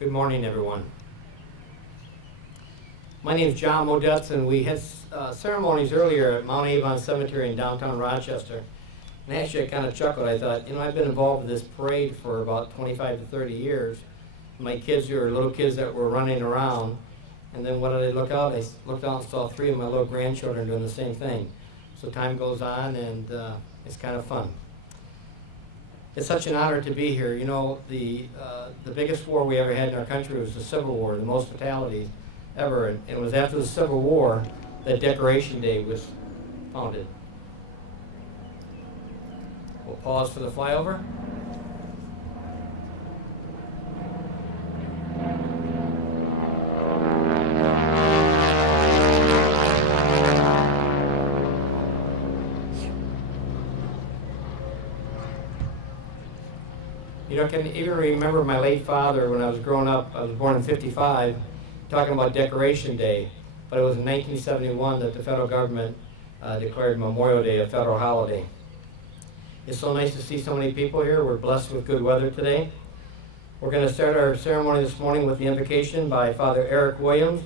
Good morning, everyone. My name is John Modetz, and we had ceremonies earlier at Mount Avon Cemetery in downtown Rochester. And actually, I kind of chuckled. I thought, I've been involved with this parade for about 25 to 30 years. My kids were little kids that were running around. And then when I looked out, and saw 3 of my little grandchildren doing the same thing. So time goes on, and it's kind of fun. It's such an honor to be here. The biggest war we ever had in our country was the Civil War, the most fatalities ever. And it was after the Civil War that Decoration Day was founded. We'll pause for the flyover. I can even remember my late father when I was growing up. I was born in '55, talking about Decoration Day, but it was in 1971 that the federal government declared Memorial Day a federal holiday. It's so nice to see so many people here. We're blessed with good weather today. We're going to start our ceremony this morning with the invocation by Father Eric Williams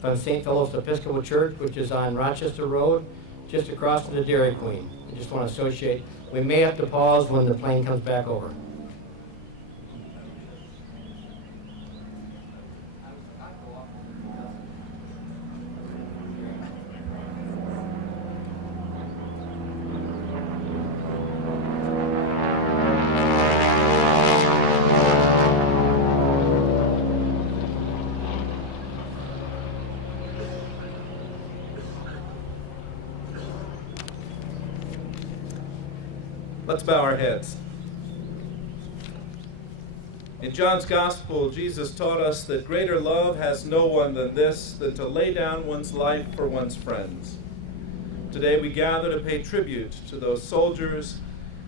from St. Philip's Episcopal Church, which is on Rochester Road, just across from the Dairy Queen. I just want to associate. We may have to pause when the plane comes back over. Let's bow our heads. In John's Gospel, Jesus taught us that greater love has no one than this, than to lay down one's life for one's friends. Today we gather to pay tribute to those soldiers,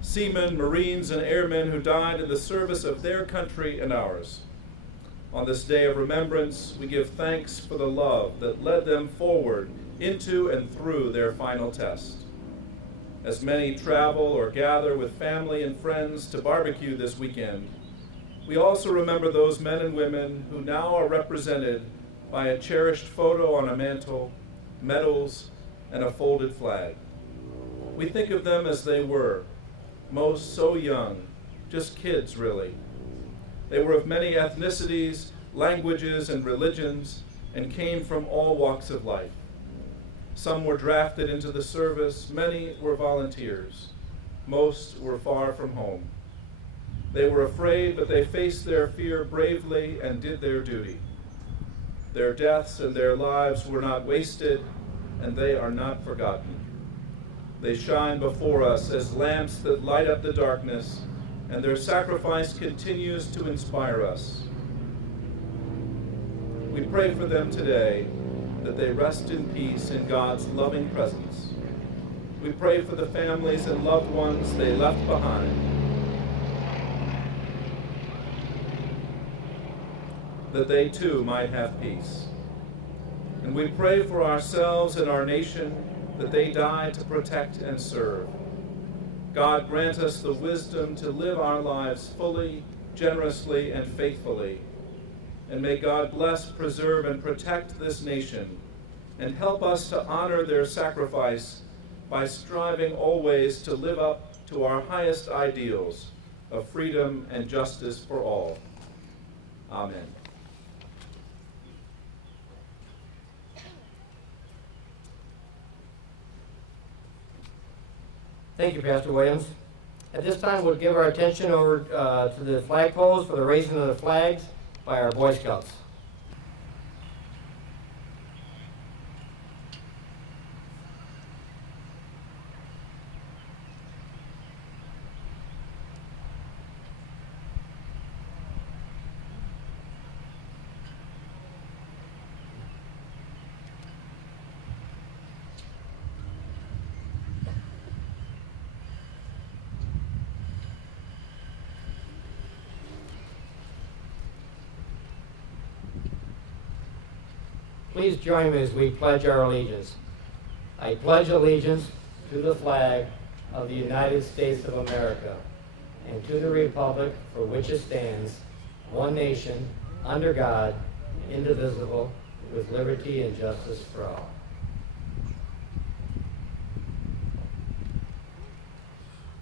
seamen, Marines, and airmen who died in the service of their country and ours. On this day of remembrance, we give thanks for the love that led them forward into and through their final test. As many travel or gather with family and friends to barbecue this weekend, we also remember those men and women who now are represented by a cherished photo on a mantle, medals, and a folded flag. We think of them as they were, most so young, just kids really. They were of many ethnicities, languages, and religions, and came from all walks of life. Some were drafted into the service, many were volunteers, most were far from home. They were afraid, but they faced their fear bravely and did their duty. Their deaths and their lives were not wasted, and they are not forgotten. They shine before us as lamps that light up the darkness, and their sacrifice continues to inspire us. We pray for them today, that they rest in peace in God's loving presence. We pray for the families and loved ones they left behind, that they too might have peace. And we pray for ourselves and our nation, that they die to protect and serve. God grant us the wisdom to live our lives fully, generously, and faithfully. And may God bless, preserve, and protect this nation, and help us to honor their sacrifice by striving always to live up to our highest ideals of freedom and justice for all. Amen. Thank you, Pastor Williams. At this time, we'll give our attention over to the flagpoles for the raising of the flags by our Boy Scouts. Please join me as we pledge our allegiance. I pledge allegiance to the flag of the United States of America and to the republic for which it stands, one nation, under God, indivisible, with liberty and justice for all.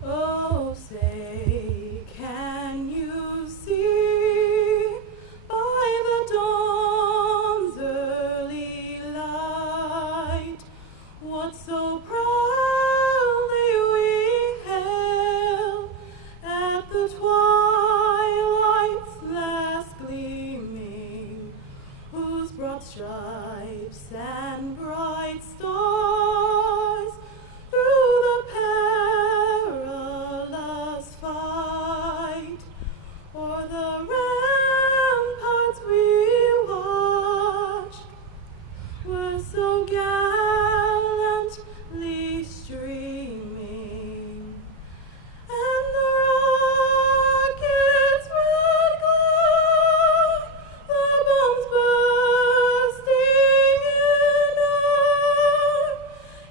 Oh, say, can you see by the dawn's early light what so proudly we hailed at the twilight's last gleaming, whose broad stripes and bright stars through the perilous fight o'er the ramparts we watched were so gallantly streaming, and the rocket's red glare, the bombs bursting in air,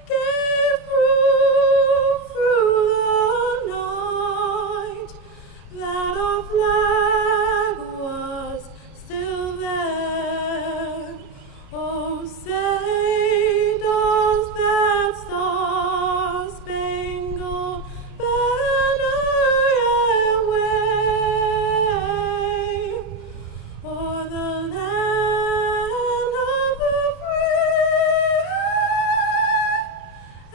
gave proof through the night that our flag was still there. Oh, say does that star-spangled banner yet wave o'er the land of the free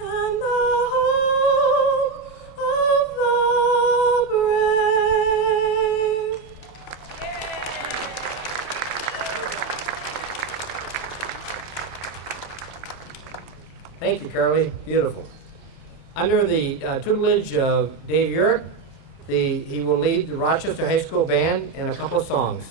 and the home of the brave? Thank you, Carly. Beautiful. Under the tutelage of Dave Urick, he will lead the Rochester High School Band in a couple of songs.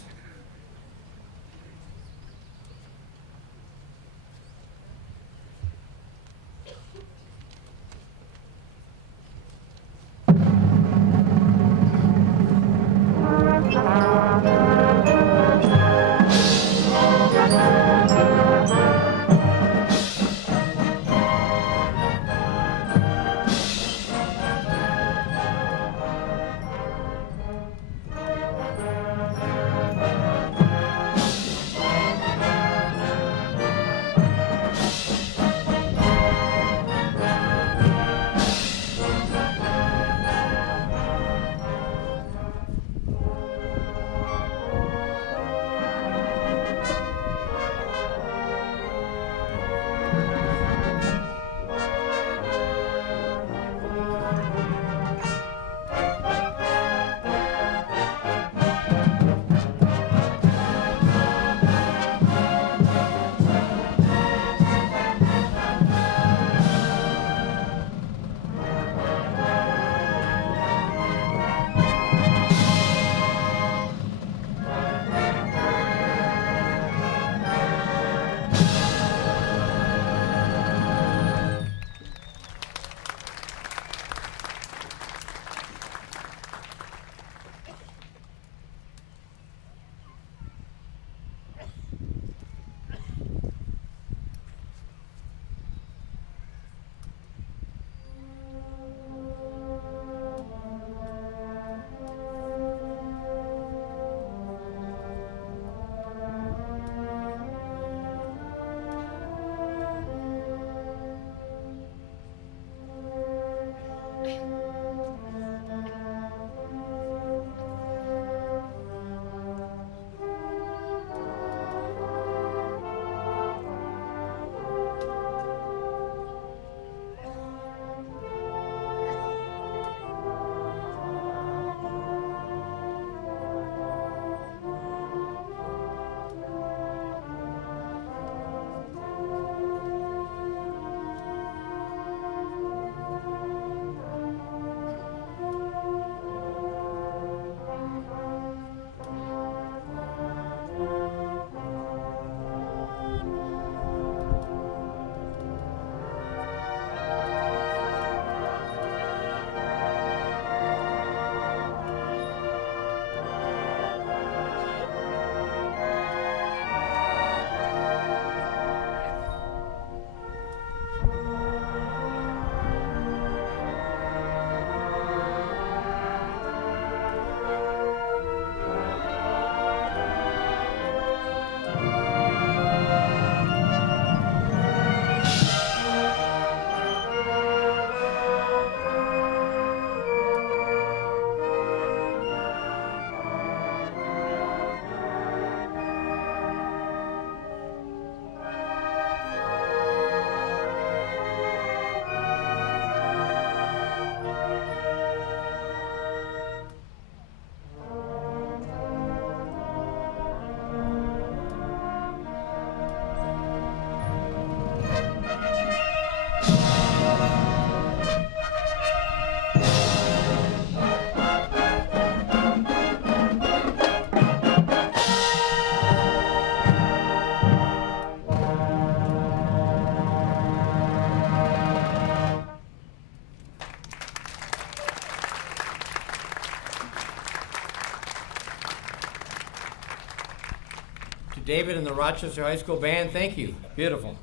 To David and the Rochester High School Band, thank you. Beautiful.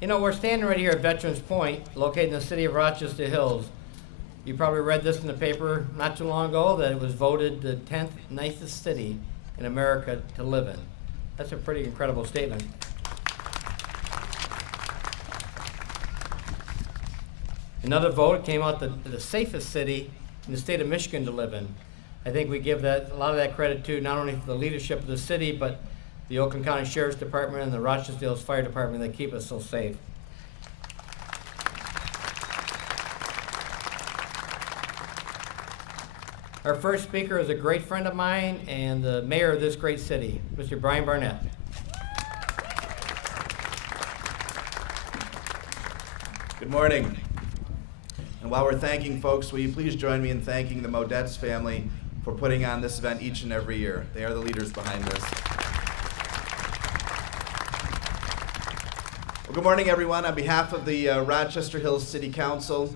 You know, we're standing right here at Veterans Point, located in the city of Rochester Hills. You probably read this in the paper not too long ago, that it was voted the 10th nicest city in America to live in. That's a pretty incredible statement. Another vote came out the safest city in the state of Michigan to live in. I think we give a lot of that credit to not only the leadership of the city, but the Oakland County Sheriff's Department and the Rochester Hills Fire Department that keep us so safe. Our first speaker is a great friend of mine and the mayor of this great city, Mr. Bryan Barnett. Good morning. And while we're thanking folks, will you please join me in thanking the Modetz family for putting on this event each and every year. They are the leaders behind this. Well, good morning, everyone. On behalf of the Rochester Hills City Council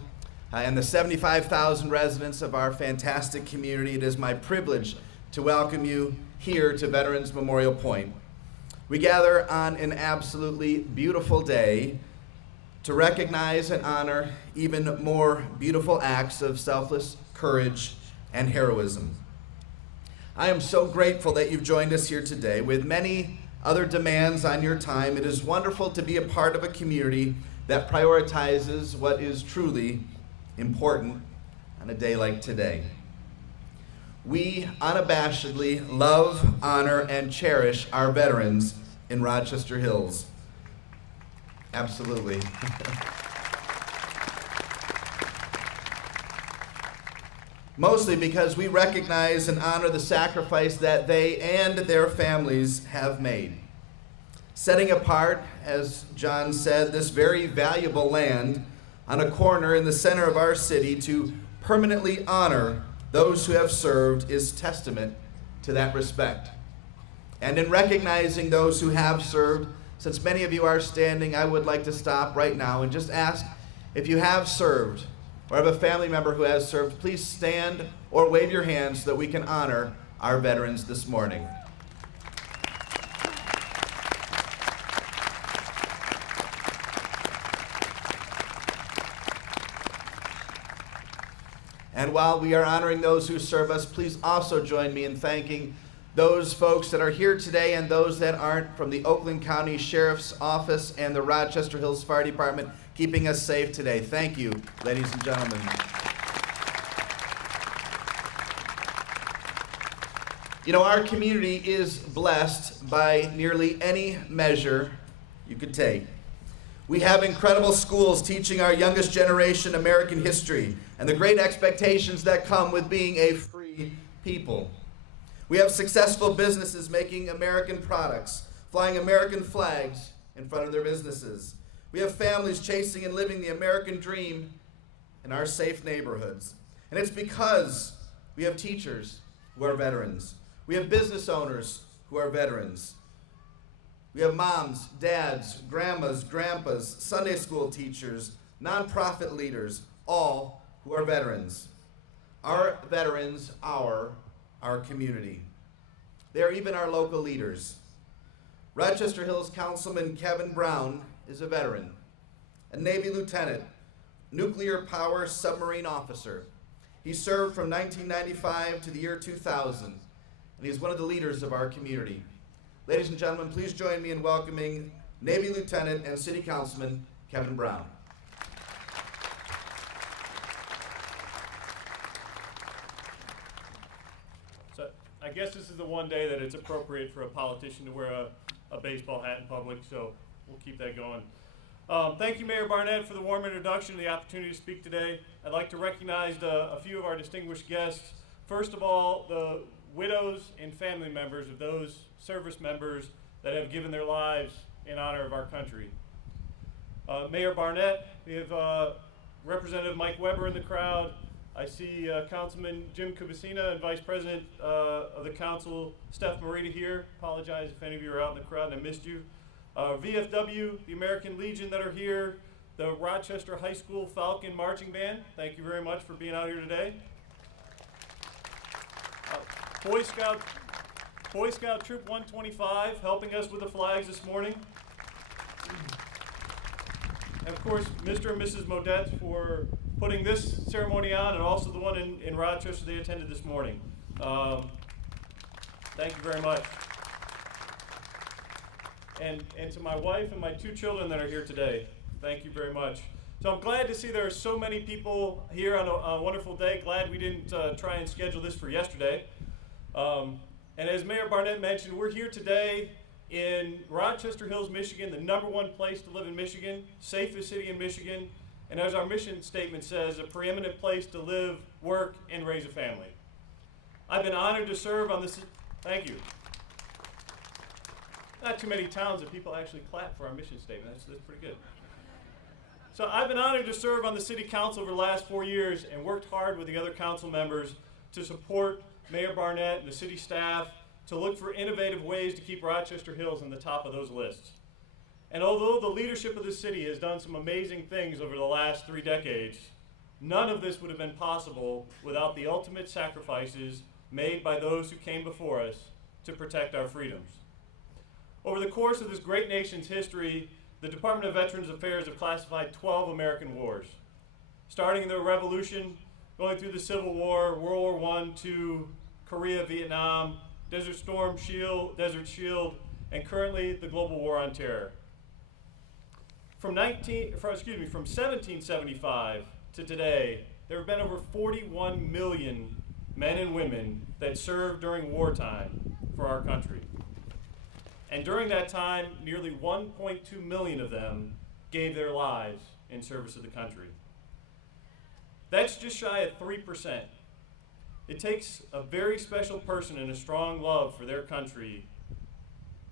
and the 75,000 residents of our fantastic community, it is my privilege to welcome you here to Veterans Memorial Pointe. We gather on an absolutely beautiful day to recognize and honor even more beautiful acts of selfless courage and heroism. I am so grateful that you've joined us here today. With many other demands on your time, it is wonderful to be a part of a community that prioritizes what is truly important on a day like today. We unabashedly love, honor, and cherish our veterans in Rochester Hills. Absolutely. Mostly because we recognize and honor the sacrifice that they and their families have made. Setting apart, as John said, this very valuable land on a corner in the center of our city to permanently honor those who have served is testament to that respect. And in recognizing those who have served, since many of you are standing, I would like to stop right now and just ask if you have served or have a family member who has served, please stand or wave your hands so that we can honor our veterans this morning. And while we are honoring those who serve us, please also join me in thanking those folks that are here today and those that aren't, from the Oakland County Sheriff's Office and the Rochester Hills Fire Department, keeping us safe today. Thank you, ladies and gentlemen. You know, our community is blessed by nearly any measure you could take. We have incredible schools teaching our youngest generation American history and the great expectations that come with being a free people. We have successful businesses making American products, flying American flags in front of their businesses. We have families chasing and living the American dream in our safe neighborhoods. And it's because we have teachers who are veterans. We have business owners who are veterans. We have moms, dads, grandmas, grandpas, Sunday school teachers, nonprofit leaders, all who are veterans. Our veterans are our community. They are even our local leaders. Rochester Hills Councilman Kevin Brown is a veteran, a Navy lieutenant, nuclear power submarine officer. He served from 1995 to the year 2000, and he's one of the leaders of our community. Ladies and gentlemen, please join me in welcoming Navy Lieutenant and City Councilman Kevin Brown. So I guess this is the one day that it's appropriate for a politician to wear a baseball hat in public, so we'll keep that going. Thank you, Mayor Barnett, for the warm introduction and the opportunity to speak today. I'd like to recognize a few of our distinguished guests. First of all, the widows and family members of those service members that have given their lives in honor of our country. Mayor Barnett, we have Representative Mike Weber in the crowd. I see Councilman Jim Kubicina and Vice President of the Council, Steph Morita here. Apologize if any of you are out in the crowd and I missed you. VFW, the American Legion that are here, the Rochester High School Falcon Marching Band, thank you very much for being out here today. Boy Boy Scout Troop 125 helping us with the flags this morning. And of course, Mr. and Mrs. Modetz for putting this ceremony on, and also the one in Rochester they attended this morning. Thank you very much. And to my wife and my 2 children that are here today, thank you very much. So I'm glad to see there are so many people here on a wonderful day. Glad we didn't try and schedule this for yesterday. And as Mayor Barnett mentioned, we're here today in Rochester Hills, Michigan, the #1 place to live in Michigan, safest city in Michigan, and as our mission statement says, a preeminent place to live, work, and raise a family. I've been honored to serve on this. Thank you. Not too many towns that people actually clap for our mission statement. That's pretty good. So I've been honored to serve on the City Council over the last 4 years and worked hard with the other council members to support Mayor Barnett and the city staff to look for innovative ways to keep Rochester Hills on the top of those lists. And although the leadership of the city has done some amazing things over the last 3 decades, none of this would have been possible without the ultimate sacrifices made by those who came before us to protect our freedoms. Over the course of this great nation's history, the Department of Veterans Affairs have classified 12 American wars, starting in the Revolution, going through the Civil War, World War I, II, Korea, Vietnam, Desert Storm, Desert Shield, and currently the global war on terror. From 1775 to today, there have been over 41 million men and women that served during wartime for our country. And during that time, nearly 1.2 million of them gave their lives in service of the country. That's just shy of 3%. It takes a very special person and a strong love for their country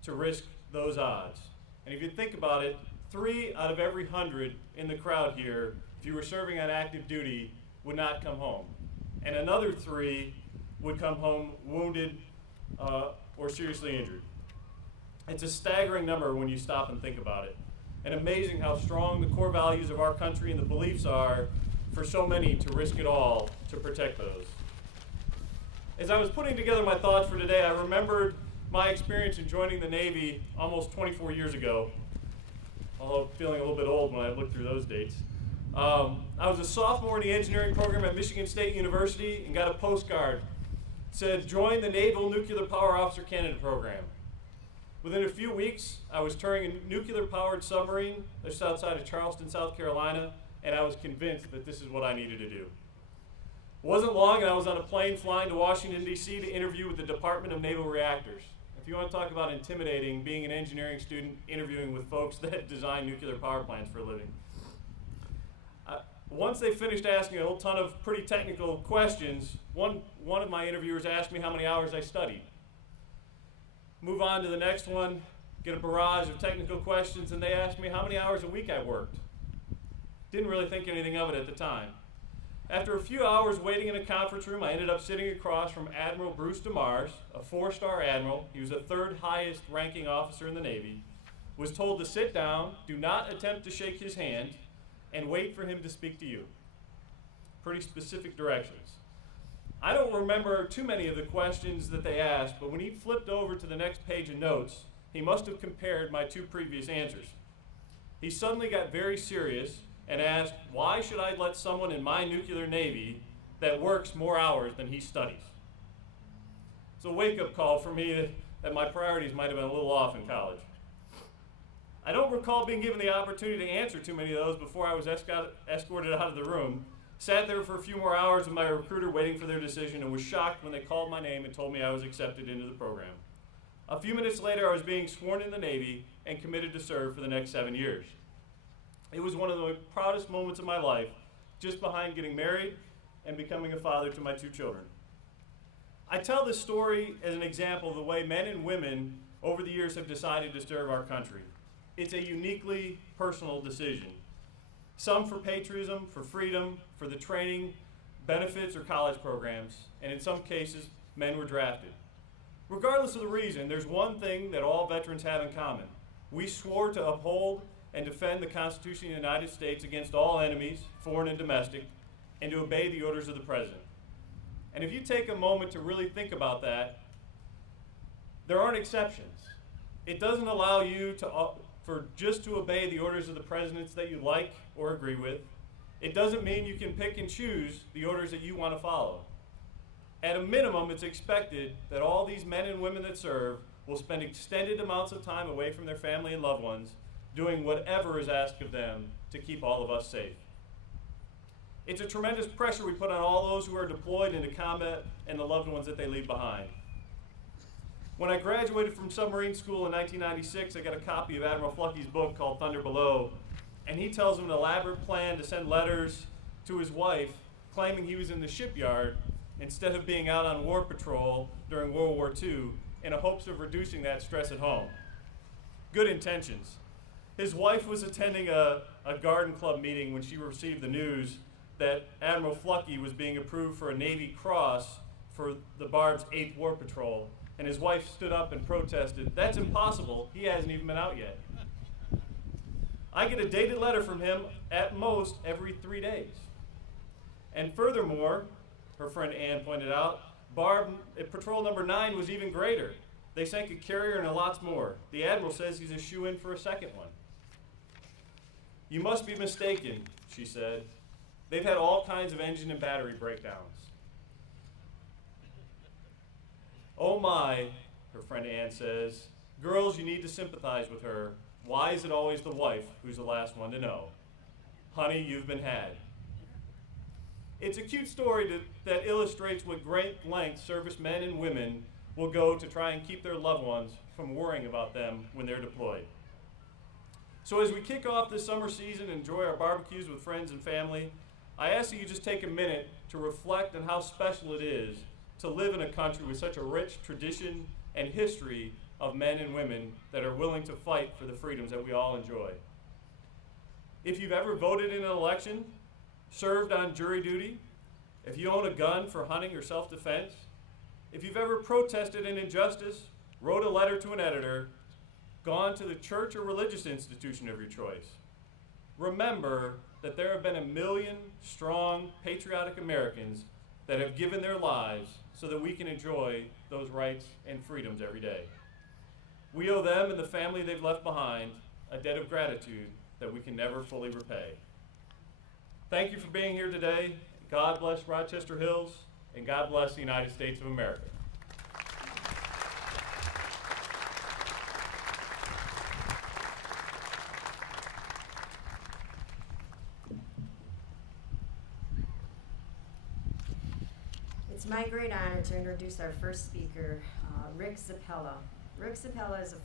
to risk those odds. And if you think about it, 3 out of every 100 in the crowd here, if you were serving on active duty, would not come home. And another 3 would come home wounded or seriously injured. It's a staggering number when you stop and think about it. And amazing how strong the core values of our country and the beliefs are for so many to risk it all to protect those. As I was putting together my thoughts for today, I remembered my experience in joining the Navy almost 24 years ago, although feeling a little bit old when I looked through those dates. I was a sophomore in the engineering program at Michigan State University and got a postcard. It said, "Join the Naval Nuclear Power Officer Candidate Program." Within a few weeks, I was touring a nuclear-powered submarine just outside of Charleston, South Carolina, and I was convinced that this is what I needed to do. It wasn't long, and I was on a plane flying to Washington, D.C. to interview with the Department of Naval Reactors. If you want to talk about intimidating, being an engineering student, interviewing with folks that design nuclear power plants for a living. Once they finished asking a whole ton of pretty technical questions, one of my interviewers asked me how many hours I studied. Move on to the next one, get a barrage of technical questions, and they asked me how many hours a week I worked. Didn't really think anything of it at the time. After a few hours waiting in a conference room, I ended up sitting across from Admiral Bruce DeMars, a 4-star admiral. He was the 3rd highest ranking officer in the Navy. Was told to sit down, do not attempt to shake his hand, and wait for him to speak to you. Pretty specific directions. I don't remember too many of the questions that they asked, but when he flipped over to the next page of notes, he must have compared my 2 previous answers. He suddenly got very serious and asked, why should I let someone in my nuclear Navy that works more hours than he studies? It's a wake-up call for me that my priorities might have been a little off in college. I don't recall being given the opportunity to answer too many of those before I was escorted out of the room. Sat there for a few more hours with my recruiter waiting for their decision and was shocked when they called my name and told me I was accepted into the program. A few minutes later, I was being sworn in the Navy and committed to serve for the next 7 years. It was one of the proudest moments of my life, just behind getting married and becoming a father to my 2 children. I tell this story as an example of the way men and women over the years have decided to serve our country. It's a uniquely personal decision. Some for patriotism, for freedom, for the training, benefits, or college programs, and in some cases, men were drafted. Regardless of the reason, there's one thing that all veterans have in common. We swore to uphold and defend the Constitution of the United States against all enemies, foreign and domestic, and to obey the orders of the President. And if you take a moment to really think about that, There aren't exceptions. It doesn't allow you just to obey the orders of the presidents that you like or agree with. It doesn't mean you can pick and choose the orders that you want to follow. At a minimum, it's expected that all these men and women that serve will spend extended amounts of time away from their family and loved ones, doing whatever is asked of them to keep all of us safe. It's a tremendous pressure we put on all those who are deployed into combat and the loved ones that they leave behind. When I graduated from submarine school in 1996, I got a copy of Admiral Flucky's book called Thunder Below, and he tells of an elaborate plan to send letters to his wife claiming he was in the shipyard instead of being out on war patrol during World War II in the hopes of reducing that stress at home. Good intentions. His wife was attending a garden club meeting when she received the news that Admiral Flucky was being approved for a Navy Cross for the Barb's 8th War Patrol, and his wife stood up and protested, "That's impossible, he hasn't even been out yet." I get a dated letter from him at most every 3 days. And furthermore, her friend Ann pointed out, patrol number 9 was even greater. They sank a carrier and lots more. The Admiral says he's a shoo-in for a second one. "You must be mistaken," she said. "They've had all kinds of engine and battery breakdowns." "Oh my," her friend Ann says, "girls, you need to sympathize with her. Why is it always the wife who's the last one to know? Honey, you've been had." It's a cute story that illustrates what great lengths servicemen and women will go to try and keep their loved ones from worrying about them when they're deployed. So as we kick off this summer season and enjoy our barbecues with friends and family, I ask that you just take a minute to reflect on how special it is to live in a country with such a rich tradition and history of men and women that are willing to fight for the freedoms that we all enjoy. If you've ever voted in an election, served on jury duty, if you own a gun for hunting or self-defense, if you've ever protested an injustice, wrote a letter to an editor, gone to the church or religious institution of your choice, remember that there have been 1 million strong, patriotic Americans that have given their lives so that we can enjoy those rights and freedoms every day. We owe them and the family they've left behind a debt of gratitude that we can never fully repay. Thank you for being here today. God bless Rochester Hills, and God bless the United States of America. It's my great honor to introduce our first speaker, Rick Zappella. Rick Zappella is a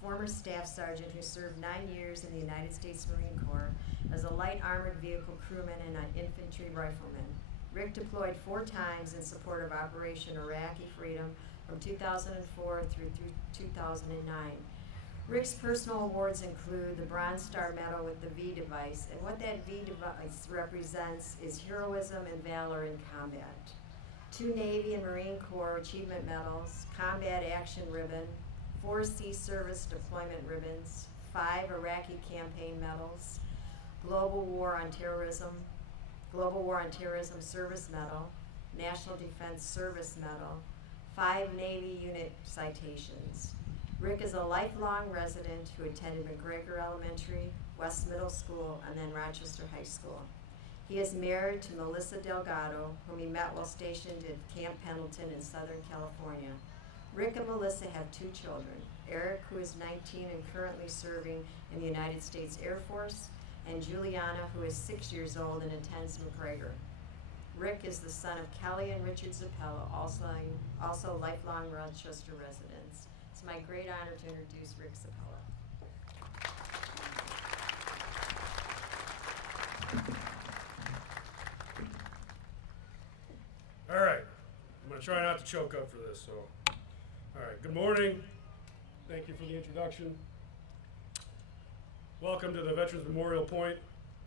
former staff sergeant who served 9 years in the United States Marine Corps as a light armored vehicle crewman and an infantry rifleman. Rick deployed 4 times in support of Operation Iraqi Freedom from 2004 through 2009. Rick's personal awards include the Bronze Star Medal with the V device, and what that V device represents is heroism and valor in combat. 2 Navy and Marine Corps Achievement Medals, Combat Action Ribbon, 4 Sea Service Deployment Ribbons, 5 Iraqi Campaign Medals, Global War on Terrorism Service Medal, National Defense Service Medal, 5 Navy Unit citations. Rick is a lifelong resident who attended McGregor Elementary, West Middle School, and then Rochester High School. He is married to Melissa Delgado, whom he met while stationed at Camp Pendleton in Southern California. Rick and Melissa have 2 children, Eric, who is 19 and currently serving in the United States Air Force, and Juliana, who is 6 years old and attends McGregor. Rick is the son of Kelly and Richard Zappella, also lifelong Rochester residents. It's my great honor to introduce Rick Zappella. All right, I'm going to try not to choke up for this. All right, good morning. Thank you for the introduction. Welcome to the Veterans Memorial Pointe.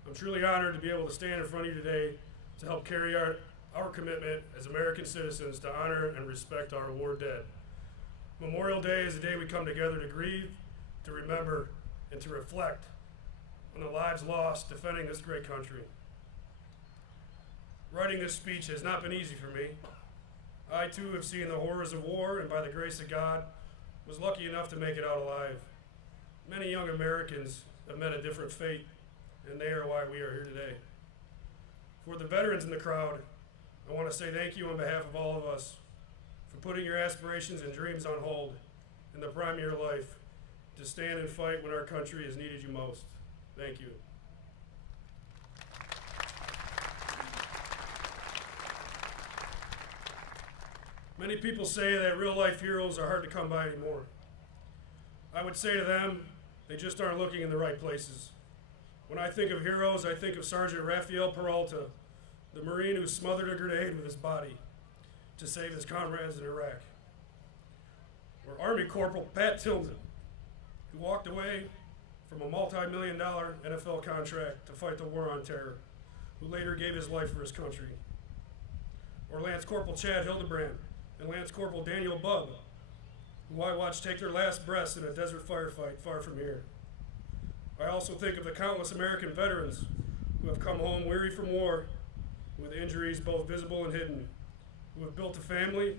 I'm truly honored to be able to stand in front of you today to help carry our commitment as American citizens to honor and respect our war dead. Memorial Day is the day we come together to grieve, to remember, and to reflect on the lives lost defending this great country. Writing this speech has not been easy for me. I too have seen the horrors of war, and by the grace of God, was lucky enough to make it out alive. Many young Americans have met a different fate, and they are why we are here today. For the veterans in the crowd, I want to say thank you on behalf of all of us for putting your aspirations and dreams on hold in the prime of your life to stand and fight when our country has needed you most. Thank you. Many people say that real-life heroes are hard to come by anymore. I would say to them, they just aren't looking in the right places. When I think of heroes, I think of Sergeant Rafael Peralta, the Marine who smothered a grenade with his body to save his comrades in Iraq. Or Army Corporal Pat Tillman, who walked away from a multi-million-dollar NFL contract to fight the war on terror, who later gave his life for his country. Or Lance Corporal Chad Hildebrand and Lance Corporal Daniel Bubb, who I watched take their last breaths in a desert firefight far from here. I also think of the countless American veterans who have come home weary from war, with injuries both visible and hidden, who have built a family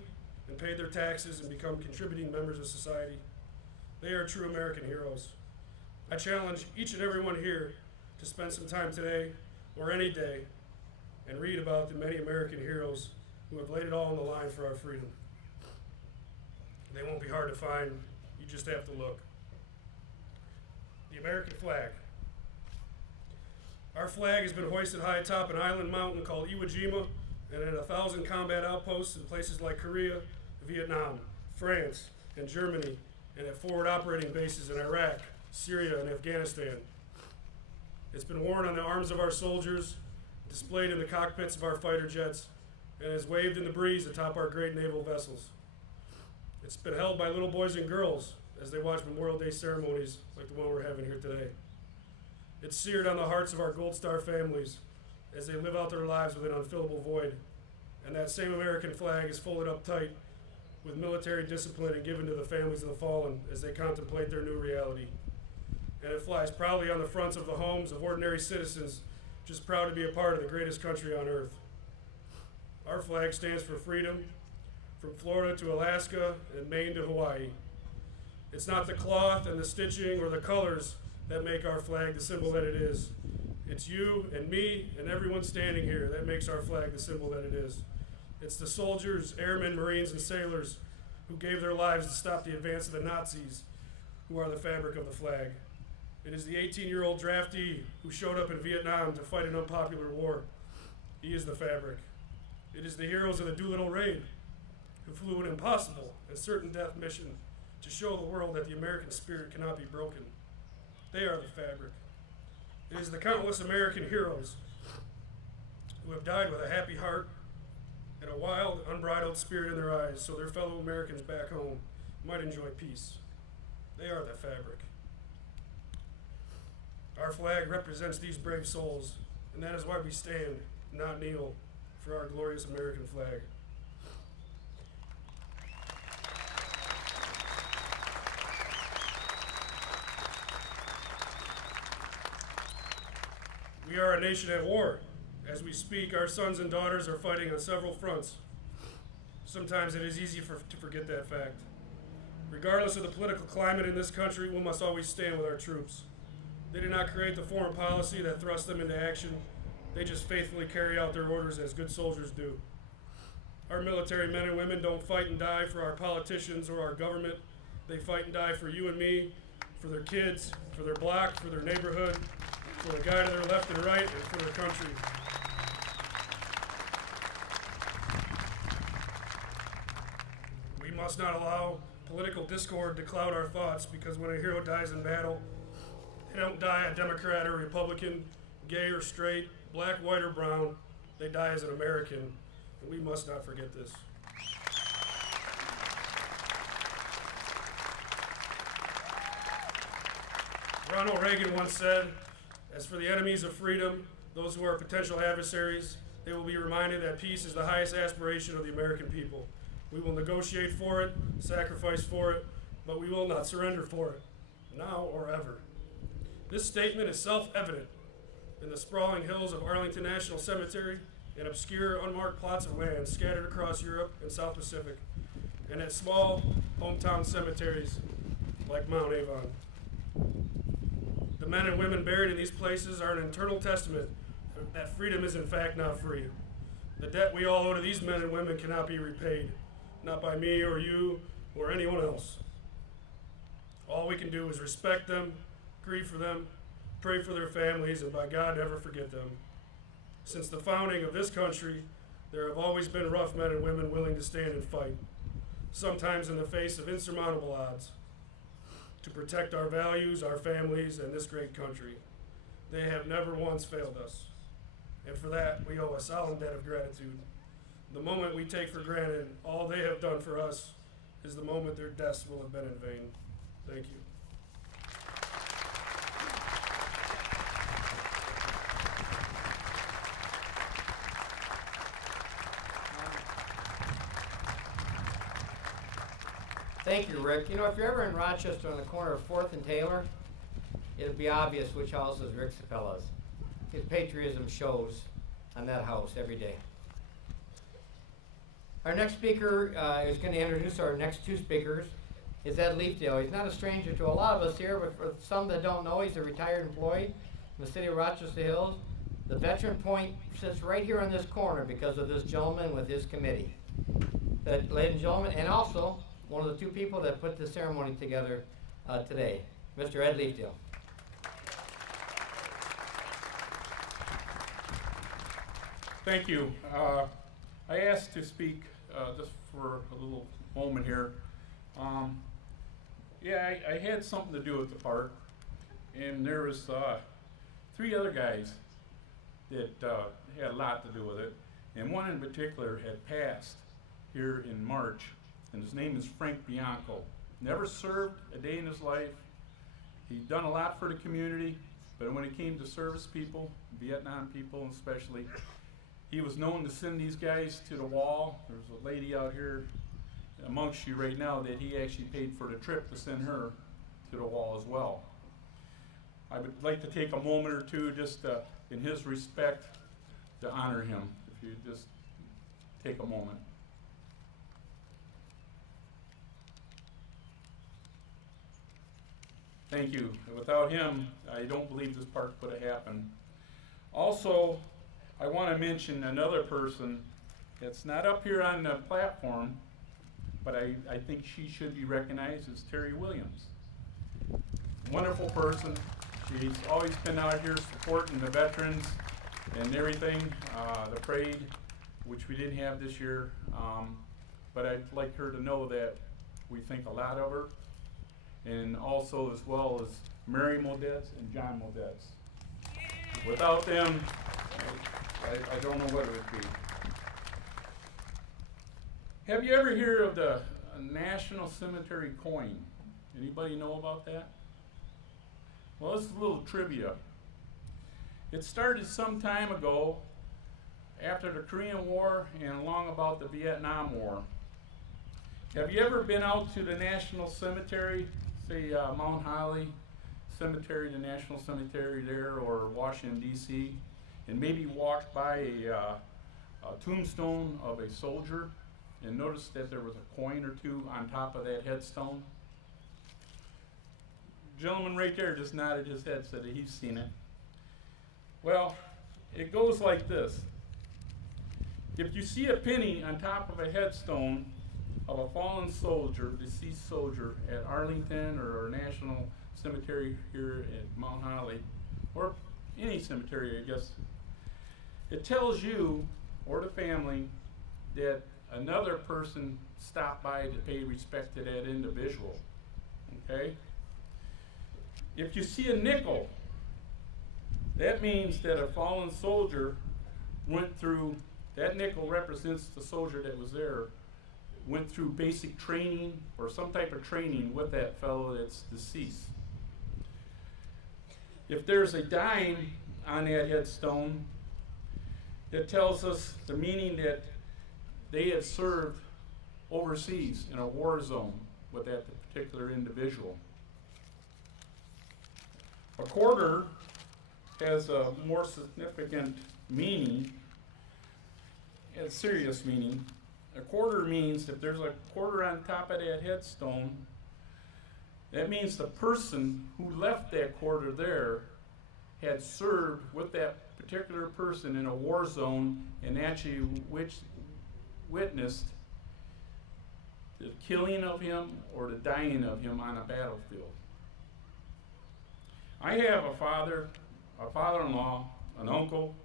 and paid their taxes and become contributing members of society. They are true American heroes. I challenge each and every one here to spend some time today or any day and read about the many American heroes who have laid it all on the line for our freedom. They won't be hard to find, you just have to look. The American flag. Our flag has been hoisted high atop an island mountain called Iwo Jima and at 1,000 combat outposts in places like Korea, Vietnam, France, and Germany, and at forward operating bases in Iraq, Syria, and Afghanistan. It's been worn on the arms of our soldiers, displayed in the cockpits of our fighter jets, and is waved in the breeze atop our great naval vessels. It's been held by little boys and girls as they watch Memorial Day ceremonies like the one we're having here today. It's seared on the hearts of our Gold Star families as they live out their lives with an unfillable void. And that same American flag is folded up tight with military discipline and given to the families of the fallen as they contemplate their new reality. And it flies proudly on the fronts of the homes of ordinary citizens, just proud to be a part of the greatest country on earth. Our flag stands for freedom, from Florida to Alaska and Maine to Hawaii. It's not the cloth and the stitching or the colors that make our flag the symbol that it is. It's you and me and everyone standing here that makes our flag the symbol that it is. It's the soldiers, airmen, Marines, and sailors who gave their lives to stop the advance of the Nazis, who are the fabric of the flag. It is the 18-year-old draftee who showed up in Vietnam to fight an unpopular war. He is the fabric. It is the heroes of the Doolittle Raid who flew an impossible and certain death mission to show the world that the American spirit cannot be broken. They are the fabric. It is the countless American heroes who have died with a happy heart and a wild, unbridled spirit in their eyes so their fellow Americans back home might enjoy peace. They are the fabric. Our flag represents these brave souls, and that is why we stand, not kneel, for our glorious American flag. We are a nation at war. As we speak, our sons and daughters are fighting on several fronts. Sometimes it is easy to forget that fact. Regardless of the political climate in this country, we must always stand with our troops. They did not create the foreign policy that thrust them into action. They just faithfully carry out their orders as good soldiers do. Our military men and women don't fight and die for our politicians or our government. They fight and die for you and me, for their kids, for their block, for their neighborhood, for the guy to their left and right, and for their country. We must not allow political discord to cloud our thoughts, because when a hero dies in battle, they don't die a Democrat or Republican, gay or straight, black, white, or brown. They die as an American, and we must not forget this. Ronald Reagan once said, "As for the enemies of freedom, those who are potential adversaries, they will be reminded that peace is the highest aspiration of the American people. We will negotiate for it, sacrifice for it, but we will not surrender for it, now or ever." This statement is self-evident in the sprawling hills of Arlington National Cemetery and obscure, unmarked plots of land scattered across Europe and South Pacific, and at small hometown cemeteries like Mount Avon. The men and women buried in these places are an eternal testament that freedom is in fact not free. The debt we all owe to these men and women cannot be repaid, not by me or you or anyone else. All we can do is respect them, grieve for them, pray for their families, and by God, never forget them. Since the founding of this country, there have always been rough men and women willing to stand and fight, sometimes in the face of insurmountable odds, to protect our values, our families, and this great country. They have never once failed us, and for that, we owe a solemn debt of gratitude. The moment we take for granted all they have done for us is the moment their deaths will have been in vain. Thank you. Thank you, Rick. You know, if you're ever in Rochester on the corner of 4th and Taylor, it'll be obvious which house is Rick Zappella's. His patriotism shows on that house every day. Our next speaker is going to introduce our next two speakers. Is Ed Leafdale. He's not a stranger to a lot of us here, but for some that don't know, he's a retired employee in the city of Rochester Hills. The veteran Pointe sits right here on this corner because of this gentleman with his committee. Ladies and gentlemen, and also one of the two people that put this ceremony together today, Mr. Ed Leafdale. Thank you. I asked to speak just for a little moment here. I had something to do with the park, and there was 3 other guys that had a lot to do with it, and one in particular had passed here in March, and his name is Frank Bianco. Never served a day in his life. He'd done a lot for the community, but when it came to service people, Vietnam people especially, he was known to send these guys to the wall. There's a lady out here amongst you right now that he actually paid for the trip to send her to the wall as well. I would like to take a moment or two just in his respect to honor him. If you just take a moment. Thank you. Without him, I don't believe this park would have happened. Also, I want to mention another person that's not up here on the platform, but I think she should be recognized as Terry Williams. Wonderful person. She's always been out here supporting the veterans and everything, the parade, which we didn't have this year. But I'd like her to know that we think a lot of her, and also as well as Mary Modetz and John Modetz. Without them, I don't know what it would be. Have you ever heard of the National Cemetery coin? Anybody know about that? Well, this is a little trivia. It started some time ago after the Korean War and along about the Vietnam War. Have you ever been out to the National Cemetery, say Mount Holly Cemetery, the National Cemetery there, or Washington, D.C., and maybe walked by a tombstone of a soldier and noticed that there was a coin or two on top of that headstone? Gentleman right there just nodded his head, said that he's seen it. Well, it goes like this. If you see a penny on top of a headstone of a fallen soldier, deceased soldier at Arlington or National Cemetery here at Mount Holly, or any cemetery, I guess, it tells you or the family that another person stopped by to pay respect to that individual, okay? If you see a nickel, that means that a fallen soldier went through, that nickel represents the soldier that was there, went through basic training or some type of training with that fellow that's deceased. If there's a dime on that headstone, it tells us the meaning that they had served overseas in a war zone with that particular individual. A quarter has a more significant meaning, a serious meaning, A quarter means if there's a quarter on top of that headstone, that means the person who left that quarter there had served with that particular person in a war zone and actually witnessed the killing of him or the dying of him on a battlefield. I have a father-in-law, an uncle,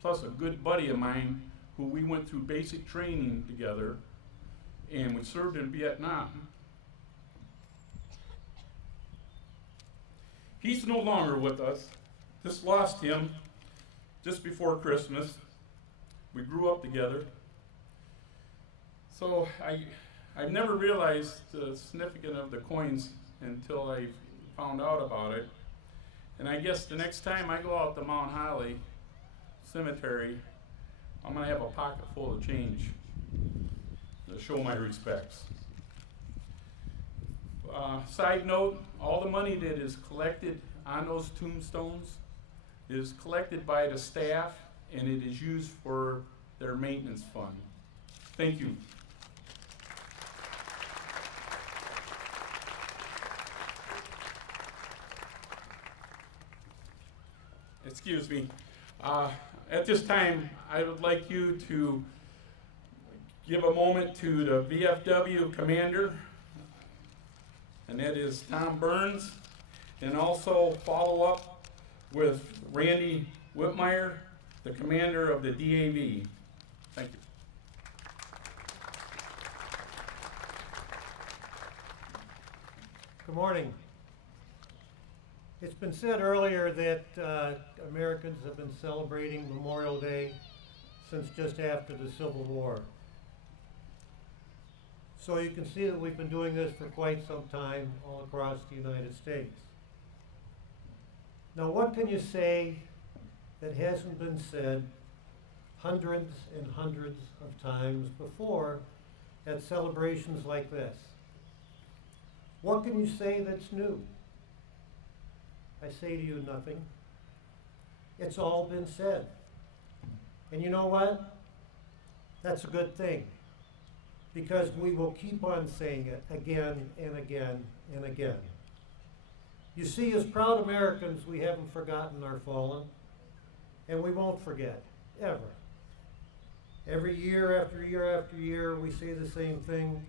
plus a good buddy of mine who we went through basic training together, and we served in Vietnam. He's no longer with us. Just lost him just before Christmas. We grew up together. So I never realized the significance of the coins until I found out about it. And I guess the next time I go out to Mount Holly Cemetery, I'm going to have a pocket full of change to show my respects. Side note, all the money that is collected on those tombstones is collected by the staff, and it is used for their maintenance fund. Thank you. Excuse me. At this time, I would like you to give a moment to the VFW commander, and that is Tom Burns, and also follow up with Randy Whitmire, the commander of the DAV. Thank you. Good morning. It's been said earlier that Americans have been celebrating Memorial Day since just after the Civil War. So you can see that we've been doing this for quite some time all across the United States. Now, what can you say that hasn't been said hundreds and hundreds of times before at celebrations like this? What can you say that's new? I say to you, nothing. It's all been said. And you know what? That's a good thing, because we will keep on saying it again and again and again. You see, as proud Americans, we haven't forgotten our fallen, and we won't forget, ever. Every year after year after year, we say the same thing.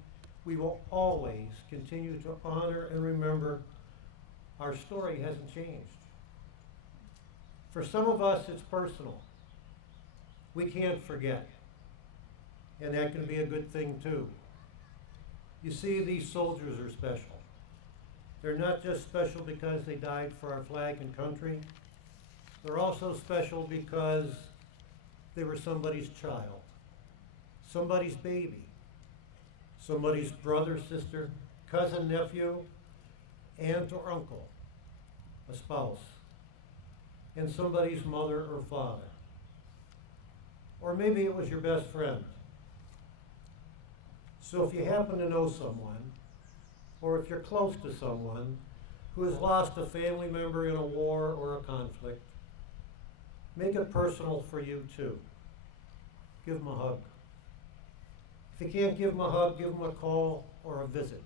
We will always continue to honor and remember. Our story hasn't changed. For some of us, it's personal. We can't forget. And that can be a good thing too. You see, these soldiers are special. They're not just special because they died for our flag and country. They're also special because they were somebody's child, somebody's baby, somebody's brother, sister, cousin, nephew, aunt or uncle, a spouse, and somebody's mother or father. Or maybe it was your best friend. So if you happen to know someone, or if you're close to someone who has lost a family member in a war or a conflict, make it personal for you too. Give them a hug. If you can't give them a hug, give them a call or a visit.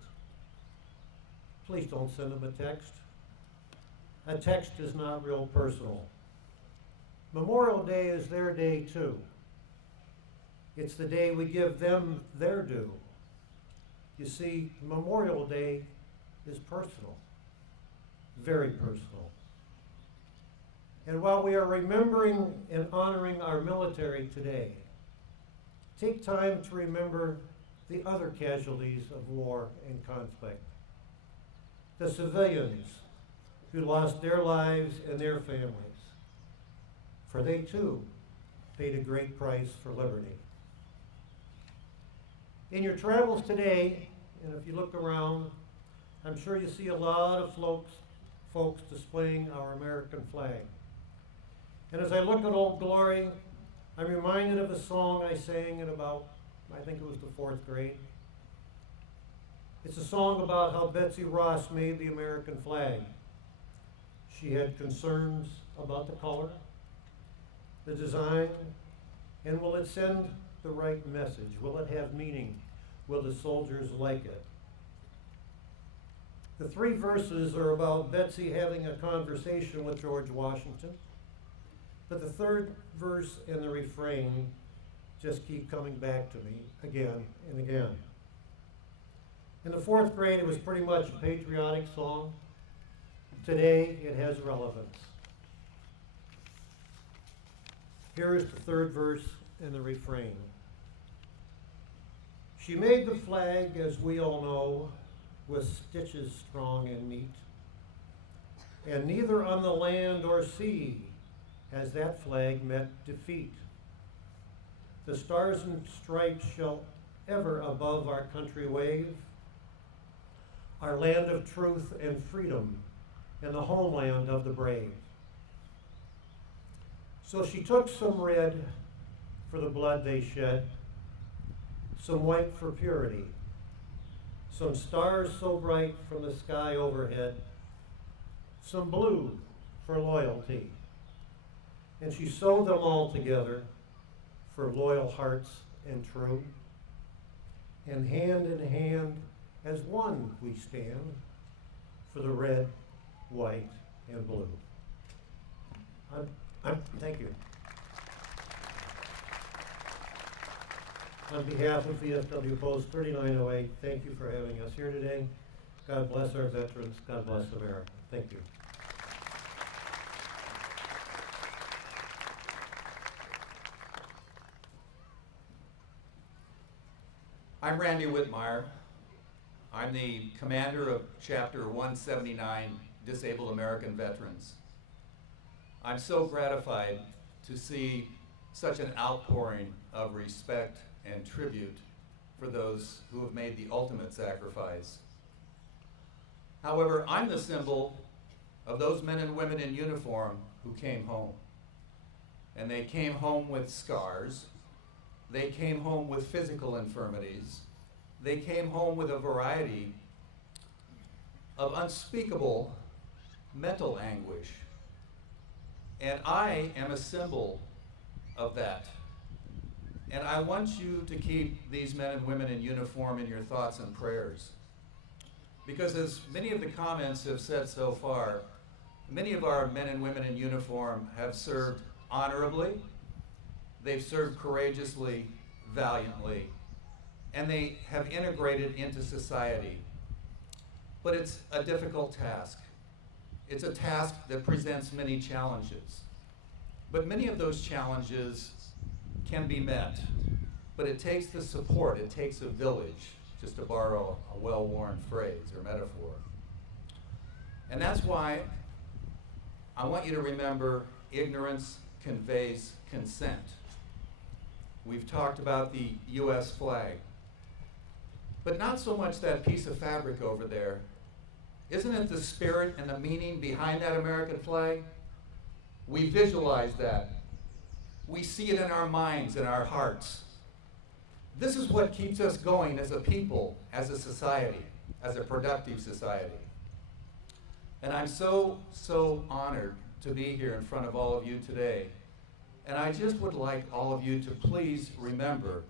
Please don't send them a text. A text is not real personal. Memorial Day is their day too. It's the day we give them their due. You see, Memorial Day is personal, very personal. And while we are remembering and honoring our military today, take time to remember the other casualties of war and conflict. The civilians who lost their lives and their families, for they too paid a great price for liberty. In your travels today, and if you look around, I'm sure you see a lot of folks displaying our American flag. And as I look at Old Glory, I'm reminded of a song I sang in about, I think it was the 4th grade. It's a song about how Betsy Ross made the American flag. She had concerns about the color, the design, and will it send the right message? Will it have meaning? Will the soldiers like it? The 3 verses are about Betsy having a conversation with George Washington, but the 3rd verse and the refrain just keep coming back to me again and again. In the 4th grade, it was pretty much a patriotic song. Today, it has relevance. Here is the 3rd verse and the refrain. She made the flag, as we all know, with stitches strong and neat, and neither on the land or sea has that flag met defeat. The stars and stripes shall ever above our country wave, our land of truth and freedom, and the homeland of the brave. So she took some red for the blood they shed, some white for purity, some stars so bright from the sky overhead, some blue for loyalty, and she sewed them all together for loyal hearts and true, and hand in hand as one we stand for the red, white, and blue. Thank you. On behalf of VFW Post 3908, thank you for having us here today. God bless our veterans. God bless America. Thank you. I'm Randy Whitmire. I'm the commander of Chapter 179, Disabled American Veterans. I'm so gratified to see such an outpouring of respect and tribute for those who have made the ultimate sacrifice. However, I'm the symbol of those men and women in uniform who came home. And they came home with scars. They came home with physical infirmities. They came home with a variety of unspeakable mental anguish. And I am a symbol of that. And I want you to keep these men and women in uniform in your thoughts and prayers. Because as many of the comments have said so far, many of our men and women in uniform have served honorably, they've served courageously, valiantly, and they have integrated into society. But it's a difficult task. It's a task that presents many challenges. But many of those challenges can be met. But it takes the support, it takes a village, just to borrow a well-worn phrase or metaphor. And that's why I want you to remember ignorance conveys consent. We've talked about the U.S. flag, but not so much that piece of fabric over there. Isn't it the spirit and the meaning behind that American flag? We visualize that. We see it in our minds and our hearts. This is what keeps us going as a people, as a society, as a productive society. And I'm so honored to be here in front of all of you today. And I just would like all of you to please remember,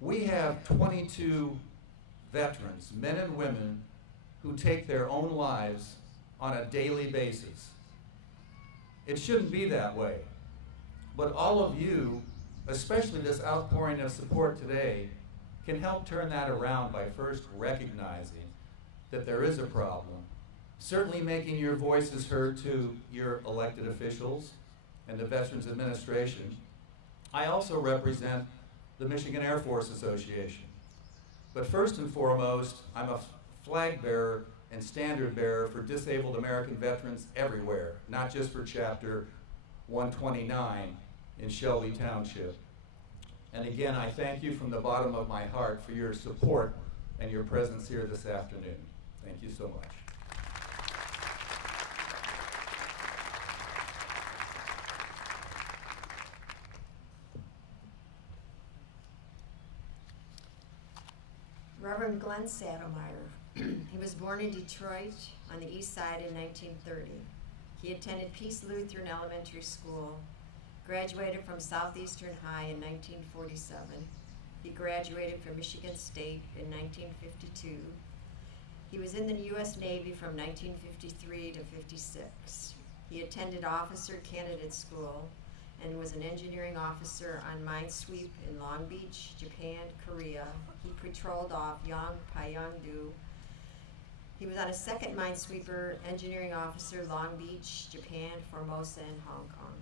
we have 22 veterans, men and women, who take their own lives on a daily basis. It shouldn't be that way. But all of you, especially this outpouring of support today, can help turn that around by first recognizing that there is a problem, certainly making your voices heard to your elected officials and the Veterans Administration. I also represent the Michigan Air Force Association. But first and foremost, I'm a flag bearer and standard bearer for disabled American veterans everywhere, not just for Chapter 129 in Shelby Township. And again, I thank you from the bottom of my heart for your support and your presence here this afternoon. Thank you so much. Reverend Glen Sattermier. He was born in Detroit on the east side in 1930. He attended Peace Lutheran Elementary School Graduated from Southeastern High in 1947. He graduated from Michigan State in 1952. He was in the U.S. Navy from 1953 to 56. He attended Officer Candidate School and was an engineering officer on minesweep in Long Beach, Japan, Korea. He patrolled off Pyongyang. He was on a second minesweeper engineering officer, Long Beach, Japan, Formosa, and Hong Kong.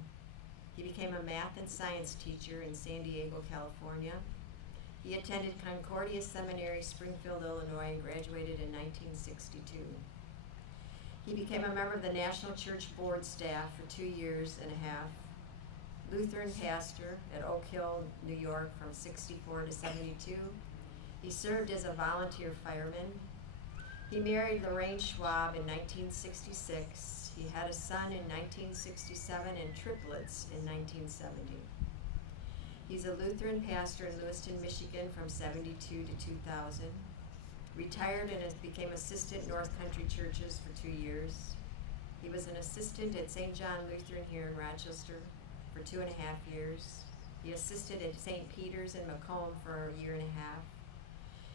He became a math and science teacher in San Diego, California. He attended Concordia Seminary, Springfield, Illinois, and graduated in 1962. He became a member of the National Church Board staff for 2 years and a half, Lutheran pastor at Oak Hill, New York from 64 to 72. He served as a volunteer fireman. He married Lorraine Schwab in 1966. He had a son in 1967 and triplets in 1970. He's a Lutheran pastor in Lewiston, Michigan from 72 to 2000. Retired and became assistant North Country Churches for 2 years. He was an assistant at St. John Lutheran here in Rochester for 2.5 years. He assisted at St. Peter's in Macomb for 1.5 years.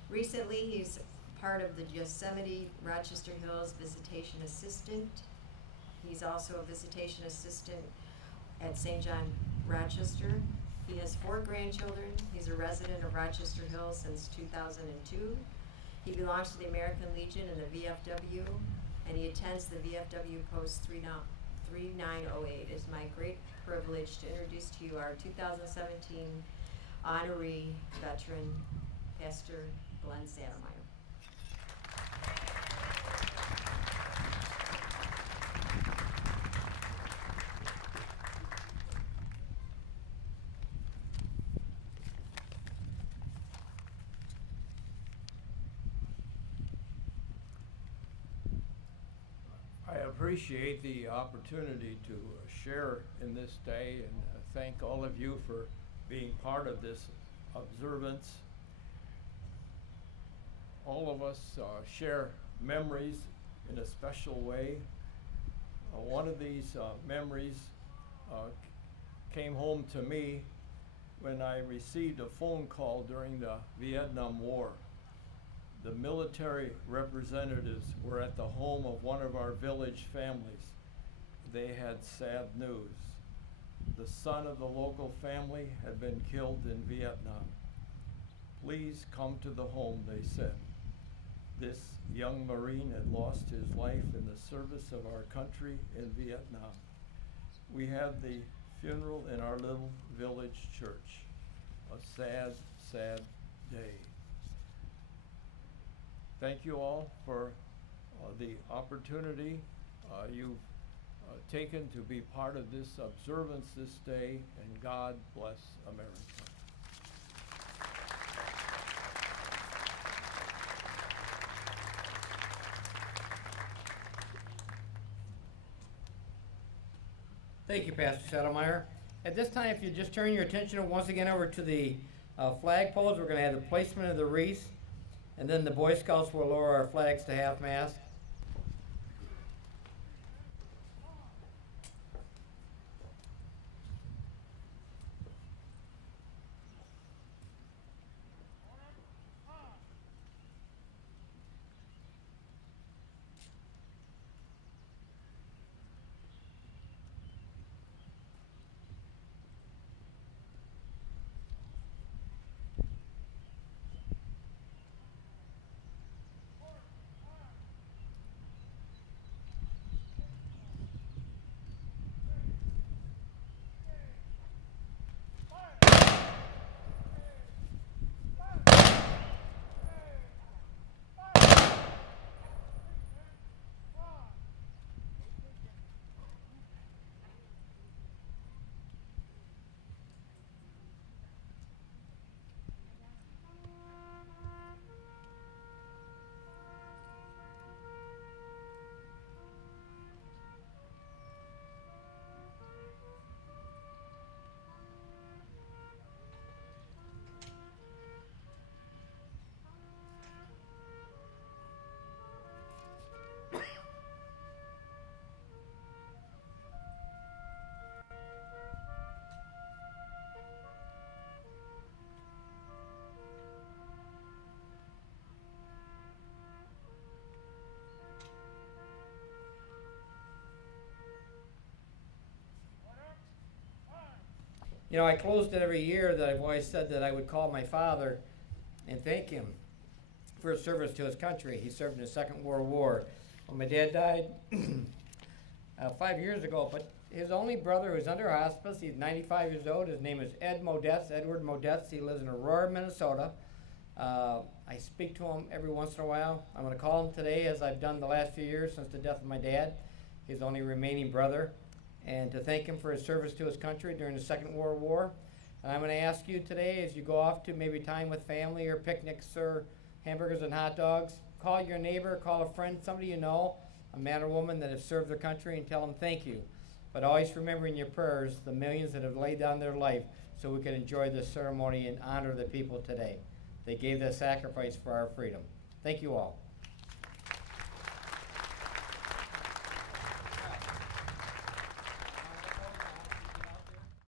Recently, he's part of the Yosemite Rochester Hills Visitation Assistant. He's also a visitation assistant at St. John Rochester. He has 4 grandchildren. He's a resident of Rochester Hills since 2002. He belongs to the American Legion and the VFW, and he attends the VFW Post 3908. It's my great privilege to introduce to you our 2017 Honoree veteran, Pastor Glen Sattermier. I appreciate the opportunity to share in this day and thank all of you for being part of this observance. All of us share memories in a special way. One of these memories came home to me when I received a phone call during the Vietnam War. The military representatives were at the home of one of our village families. They had sad news. The son of the local family had been killed in Vietnam. Please come to the home, they said. This young Marine had lost his life in the service of our country in Vietnam. We had the funeral in our little village church. A sad, sad day. Thank you all for the opportunity you've taken to be part of this observance this day, and God bless America. Thank you, Pastor Sattermier. At this time, if you just turn your attention once again over to the flagpoles, we're going to have the placement of the wreaths, and then the Boy Scouts will lower our flags to half-mast. You know, I closed it every year that I've always said that I would call my father and thank him for his service to his country. He served in the Second World War. When my dad died 5 years ago, but his only brother who's under hospice, he's 95 years old. His name is Edward Modetz. He lives in Aurora, Minnesota. I speak to him every once in a while. I'm going to call him today, as I've done the last few years since the death of my dad, his only remaining brother, and to thank him for his service to his country during the Second World War. And I'm going to ask you today, as you go off to maybe time with family or picnics or hamburgers and hot dogs, call your neighbor, call a friend, somebody you know, a man or woman that has served their country, and tell them thank you. But always remember in your prayers the millions that have laid down their life so we can enjoy this ceremony and honor the people today. They gave their sacrifice for our freedom. Thank you all.